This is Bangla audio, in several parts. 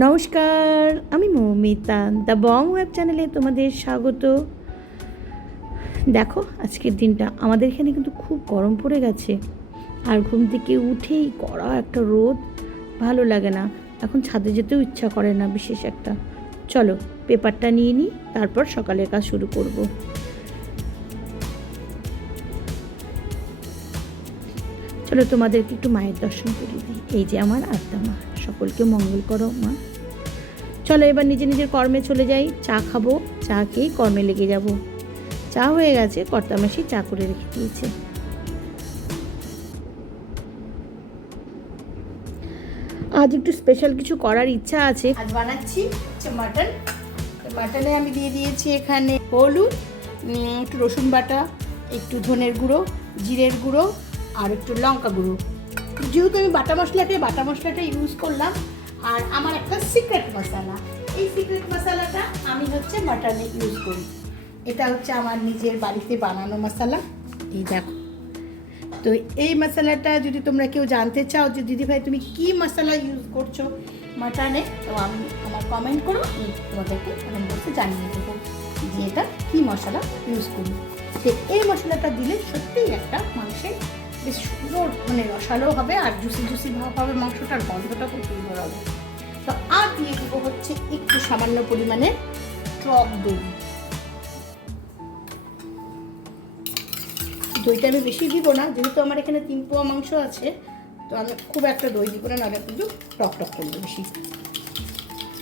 নমস্কার, আমি মৌমিতা, দ্য বং ওয়েব চ্যানেলে তোমাদের স্বাগত। দেখো, আজকের দিনটা আমাদের এখানে কিন্তু খুব গরম পড়ে গেছে। আর ঘুম থেকে উঠেই কড়া একটা রোদ, ভালো লাগে না। এখন ছাদে যেতেও ইচ্ছা করে না বিশেষ একটা। চলো, পেপারটা নিয়ে নিই, তারপর সকালের কাজ শুরু করব। চলো তোমাদেরকে একটু মায়ের দর্শন করিয়ে দিই। এই যে আমার আত্মা মা। সকলকে মঙ্গল করো, মা। চলো এবার নিজে নিজের কর্মে চলে যাই। চা খাব, চা খেয়েই কর্মে লেগে যাব। চা হয়ে গেছে কর্তামাসি চা করে রেখে দিয়েছে। আজ একটু স্পেশাল কিছু করার ইচ্ছা আছে। আজ বানাচ্ছি মাটন। মাটনে আমি দিয়ে দিয়েছি এখানে হলুদ একটু রসুন বাটা, একটু ধনের গুঁড়ো, জিরের গুঁড়ো, আর একটু লঙ্কা গুঁড়ো। যেহেতু আমি বাটা মশলাতে বাটা মশলাটা ইউজ করলাম, আর আমার একটা সিক্রেট মশলা এই সিক্রেট মশলাটা আমি হচ্ছে মাটনে ইউজ করি। এটা হচ্ছে আমার নিজের বাড়িতে বানানো মশলা এই দেখো। তো এই মশলাটা যদি তোমরা কেউ জানতে চাও যে দিদিভাই তুমি কি মশলা ইউজ করছ মাটনে তো আমি আমার কমেন্ট করো, আমি তোমাদেরকে কমেন্ট বক্সে জানিয়ে দেবো যে এটা কী মশলা ইউজ করি। তো এই মশলাটা দিলে সত্যিই একটা মাংসের বেশ সুন্দর মানে রসালো হবে আর জুসি জুসি ভাব হবে, মাংসটার গন্ধটা খুব সুন্দর হবে। তো আর দিয়ে দেবো হচ্ছে একটু সামান্য পরিমাণে টক দই। দইটা আমি বেশি দিব না, যেহেতু আমার এখানে তিন পোয়া মাংস আছে, তো আমি খুব একটা দই দিব না, নাহলে কিন্তু টক টক করব বেশি।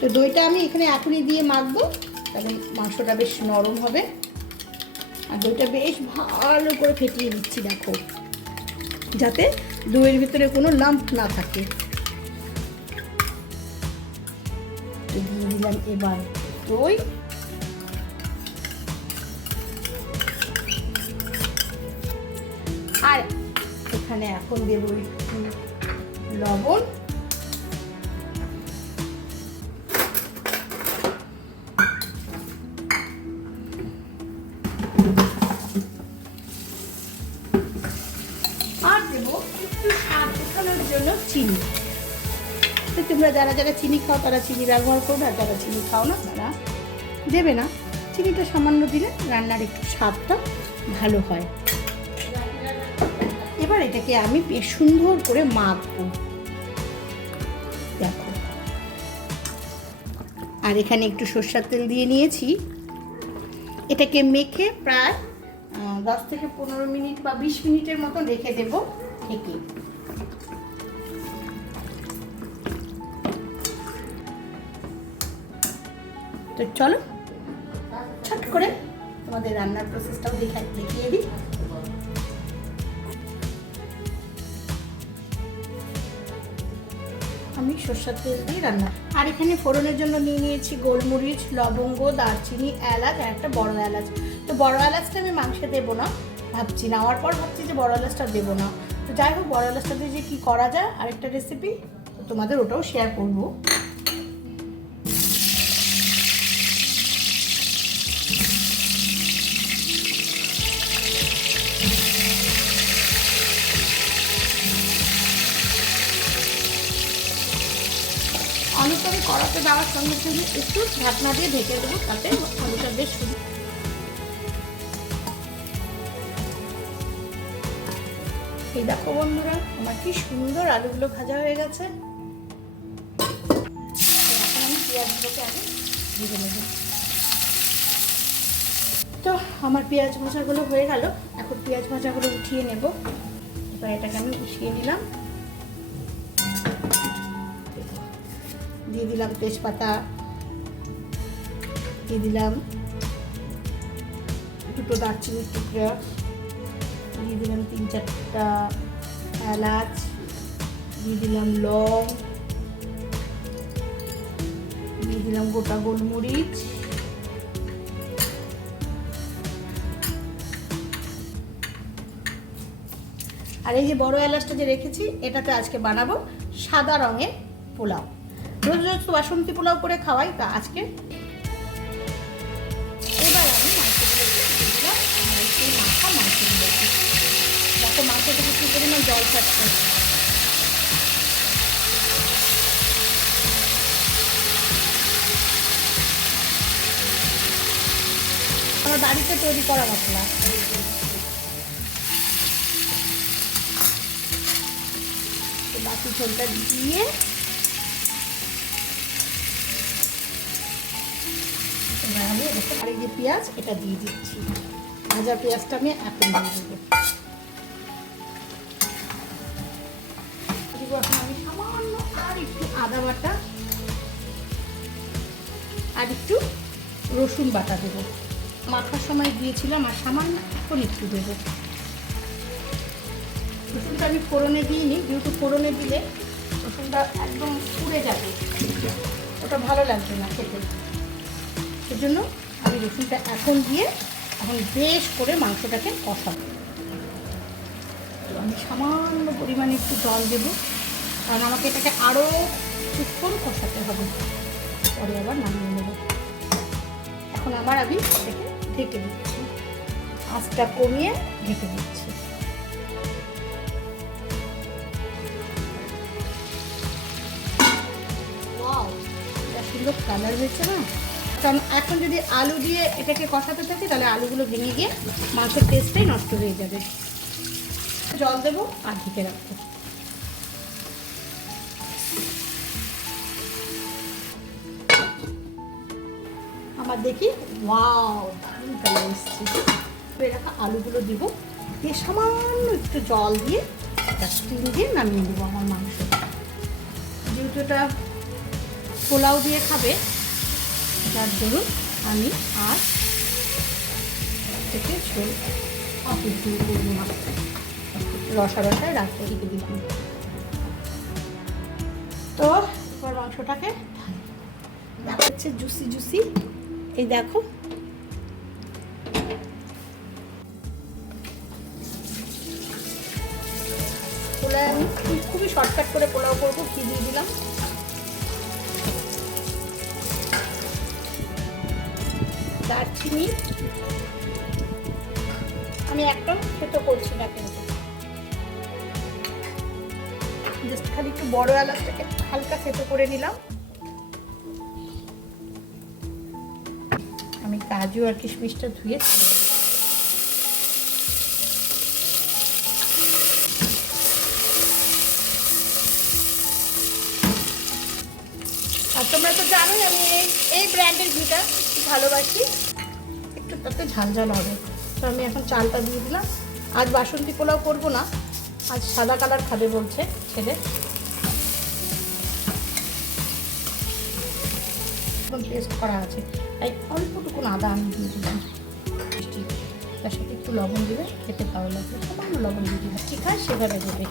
তো দইটা আমি এখানে এখনই দিয়ে মাখবো, তাহলে মাংসটা বেশ নরম হবে। আর দইটা বেশ ভালো করে ফেটিয়ে দিচ্ছি দেখো। যাতে দইয়ের ভিতরে কোনো লাম্প না থাকে। দিয়ে দিলাম এবার দই। আর এখানে এখন দেবো একটু লবণ। স্বাদ জন্য চিনি। তোমরা যারা যারা চিনি খাও, তারা চিনি ব্যবহার করবে আর যারা চিনি খাও না, তারা দেবে না। চিনিটা সামান্য দিলে রান্নার একটু স্বাদটা ভালো হয়। এবার এটাকে আমি বেশ সুন্দর করে মাখবো। দেখো। আর এখানে একটু সর্ষার তেল দিয়ে নিয়েছি। এটাকে মেখে প্রায় দশ থেকে পনেরো মিনিট বা বিশ মিনিটের মতো রেখে দেব। ঢেকে তো চলো, ছট করে তোমাদের রান্নার প্রসেসটাও দেখা দেখিয়ে দিই। আমি সর্ষের তেল দিয়ে রান্না আর এখানে ফোড়নের জন্য নিয়ে নিয়েছি গোলমরিচ, লবঙ্গ, দারচিনি, এলাচ আর একটা বড় এলাচ। তো বড় এলাচটা আমি মাংসে দেবো না, ভাবছি নেওয়ার পর ভাবছি যে বড় এলাচটা দেবো না। তো যাই হোক, বড় এলাচটা দিয়ে যে কী করা যায়, আরেকটা রেসিপি তোমাদের ওটাও শেয়ার করব। আলুটা আমি কড়াতে দেওয়ার সঙ্গে সঙ্গে একটু ঢাকনা দিয়ে ঢেকে দেবো, তাতে আলুটা বেশ সুন্দর এই দেখো বন্ধুরা, আমার কি সুন্দর আলুগুলো ভাজা হয়ে গেছে। আমি পেঁয়াজগুলোকে তো, আমার পেঁয়াজ ভাজাগুলো হয়ে গেল। এখন পেঁয়াজ ভাজাগুলো উঠিয়ে নেব। এবার এটাকে আমি উঠিয়ে নিলাম। দিয়ে দিলাম তেজপাতা। দিয়ে দিলাম দুটো দারচিনির টুকরা। তিন চারটা এলাচ, দিয়ে দিলাম লং, দিয়ে দিলাম গোটা গোলমরিচ। আর এই যে বড় এলাচটা যে রেখেছি, এটাতে আজকে বানাবো সাদা রঙের পোলাও। রোজ রোজ তো বাসন্তী পোলাও করে খাওয়াই, তা আজকে এবার আমি মাংসগুলোকে দিলাম দেখো মাছে থেকে কী পরিমাণ জল ছাড়ছে? আমার বাড়িতে তৈরি করা মশলা। বাকি ঝোলটা দিয়ে আমি আর যে পেঁয়াজ, এটা দিয়ে দিচ্ছি। ভাজা পেঁয়াজটা আমি এখন দিয়ে দেবো। আর একটু আদা বাটা আর একটু রসুন বাটা দেবো। মাখার সময় দিয়েছিলাম আর সামান্য এখন একটু দেবো। রসুনটা আমি ফোড়নে দিইনি, যেহেতু ফোড়নে দিলে রসুনটা একদম পুড়ে যাবে। ওটা ভালো লাগবে না খেতে। সেজন্য আমি রসুনটা এখন দিয়ে এখন বেশ করে মাংসটাকে কষাবো। তো আমি সামান্য পরিমাণে একটু জল দেবো। কারণ আমাকে এটাকে আরও কিছুক্ষণ কষাতে হবে। পরে আবার নামিয়ে নেব। এখন আবার আমি এটাকে ঢেকে দিচ্ছি। আঁচটা কমিয়ে ঢেকে দিচ্ছি। সুন্দর কালার হয়েছে না? কারণ এখন যদি আলু দিয়ে এটাকে কষাতে থাকি, তাহলে আলুগুলো ভেঙে গিয়ে মাংসের টেস্টটাই নষ্ট হয়ে যাবে। জল দেবো আর ঢেকে রাখব। আমার দেখি, ওয়াও, দারুণ এসছে। রাখা আলুগুলো দিব, দিয়ে সামান্য একটু জল দিয়ে একটা স্টিম দিয়ে নামিয়ে দেবো আমার মাংস। যেহেতু এটা পোলাও দিয়ে খাবে যার দরুন আমি আর থেকে ঝোল অফিস করব না। রসা রসায় রাখতে রেখে দিব তো এবার মাংসটাকে হচ্ছে জুসি জুসি। এই দেখো। আমি খুবই শর্টকাট করে পোলাও করব কি দিয়ে দিলাম। দারচিনি। আমি একদম খেতে করছি না কিন্তু। জাস্ট খালি একটু বড় এলাচটাকে হালকা থেতো করে নিলাম। কাজু আর কিশমিশটা ধুয়ে আর তোমরা তো জানোই আমি এই এই ব্র্যান্ডের ঘিটা ভালোবাসি। একটু তাতে ঝাল ঝাল হবে। তো আমি এখন চালটা দিয়ে দিলাম। আজ বাসন্তী পোলাও করব না। আজ সাদা কালার খাবে বলছে ছেলে। এখন টেস্ট করা আছে। তাই অল্পটুকুন আদা আমি দিয়ে দিলাম। তার সাথে একটু লবণ দিবে খেতে ভালো লাগবে সামান্য লবণ দিয়ে দিবে ঠিক আছে, সেভাবে দেবে।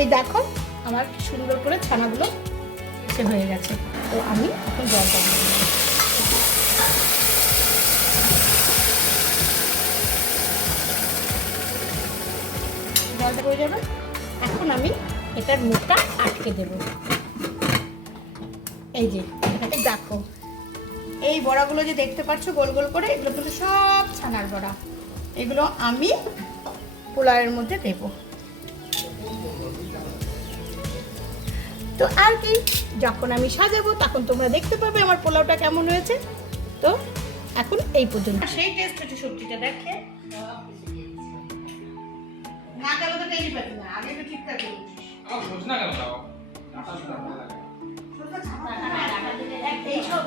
এই দেখো, আমার সুন্দর করে ছানাগুলো সে হয়ে গেছে। তো আমি এখন জলটা দিয়ে দিলাম। হয়ে যাবে। এখন আমি এটার মুখটা আটকে দেব। এই যে, এটাকে দেখো। এই বড়াগুলো যে দেখতে পাচ্ছ, গোল গোল করে, এগুলো কিন্তু সব ছানার বড়া। এগুলো আমি পোলাওয়ের মধ্যে দেবো। তো আর কি, যখন আমি সাজাবো, তখন তোমরা দেখতে পাবে আমার পোলাওটা কেমন হয়েছে। তো এখন এই পর্যন্ত। সেই টেস্ট হচ্ছে সবজিটা, দেখে। না গেলে তো টেরি পাবি না আগে তো ঠিকঠাক আমার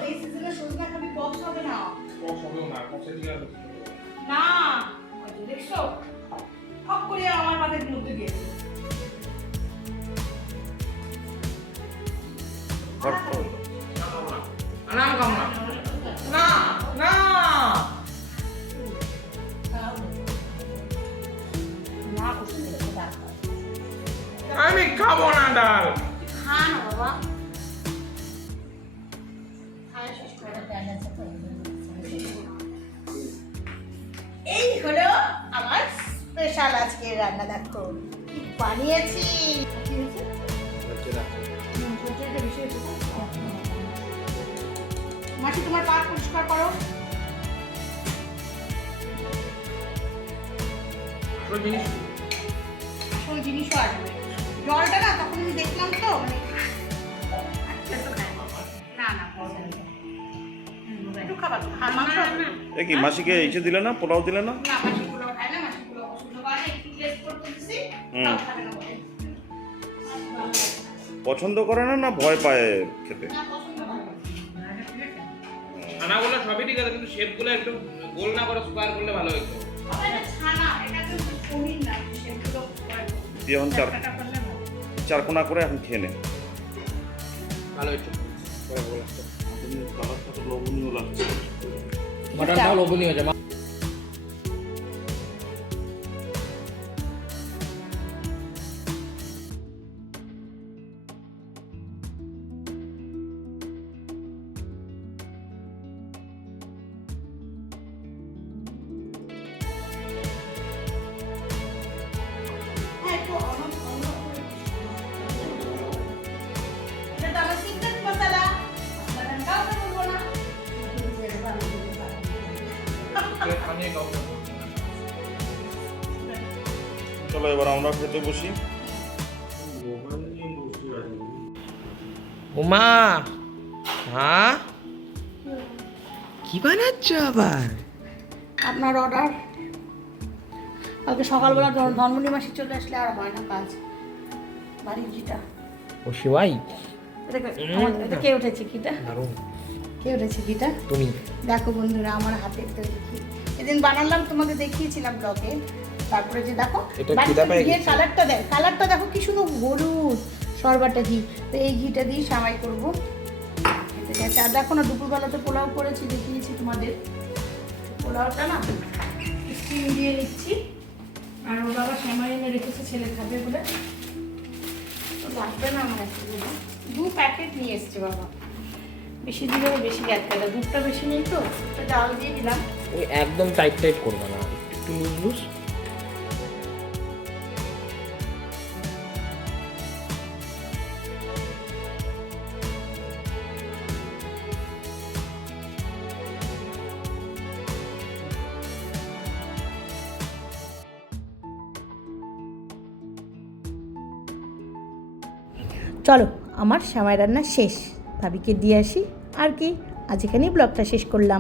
এই সিজনে সজনা খাবি বক্স হবে না। না দিয়ে না দেখছ? হক করে আমার মাথায় মধ্যে দিয়ে দিল। না আমি খাব না ডাল খা না বাবা খায় শেষ করে দেয় না, তো। এই হলো আমার স্পেশাল আজকের রান্না দেখো বানিয়েছি? মাসি তোমার পাট পরিষ্কার করো জিনিস আসল জিনিসও আসবে জলটা না তখন আমি দেখলাম তো মানে আচ্ছা, কি মাসিকে এসে দিলে না? পোলাও দিলে না? না মাসি পোলাও খায় না মাসি পোলাও পছন্দ করে না না বলে। পছন্দ করে না না ভয় পায় খেতে? না না। ছানাগুলো সবই ঠিক আছে কিন্তু শেপগুলো একটু গোল না করে স্কোয়ার করলে ভালো হতো এটা ছানা এটা কিন্তু পনির না সেগুলো দিয়ে এখন চার টাকা চার কোনা করে এখন খেয়ে নে ভালো হয়েছে। লবণীয় লাগছে। চলো এবার আমরা খেতে বসি। উমা! হ্যাঁ কি বানাচ্ছ আবার? আপনার অর্ডার কালকে সকালবেলা মাসি চলে আসলে আর হয় না কাজ। বাড়ির ঘিটা ও শিবাই কে- আমার- কে উঠেছে দারুণ। কে উঠেছে ঘিটা তুমি। দেখো বন্ধুরা আমার হাতের তৈরি ঘি এদিন বানালাম তোমাকে দেখিয়েছিলাম ব্লগে তারপরে যে দেখো। কালারটা দেখ কালারটা দেখো কি সুন্দর হলুদ সরবাটা ঘি। তো এই ঘিটা দিয়ে সামাই করব। ঠিক আছে আর দেখো না দুপুরবেলা তো পোলাও করেছি দেখিয়েছি তোমাদের। পোলাওটা না স্টিম দিয়ে নিচ্ছি। আর ওর বাবা সেমাই এনে রেখেছে ছেলে খাবে বলে। লাগবে না আমার একটু দু প্যাকেট নিয়ে এসছে বাবা। বেশি দিলেও বেশি গ্যাস গেলে দুধটা বেশি নেই তো তো ডাল দিয়ে দিলাম। ওই একদম টাইট টাইট করবে না। একটু লুজ লুজ চলো, আমার সামাই রান্না শেষ। ভাবিকে দিয়ে আসি। আর কি? আজ এখানেই ব্লগটা শেষ করলাম।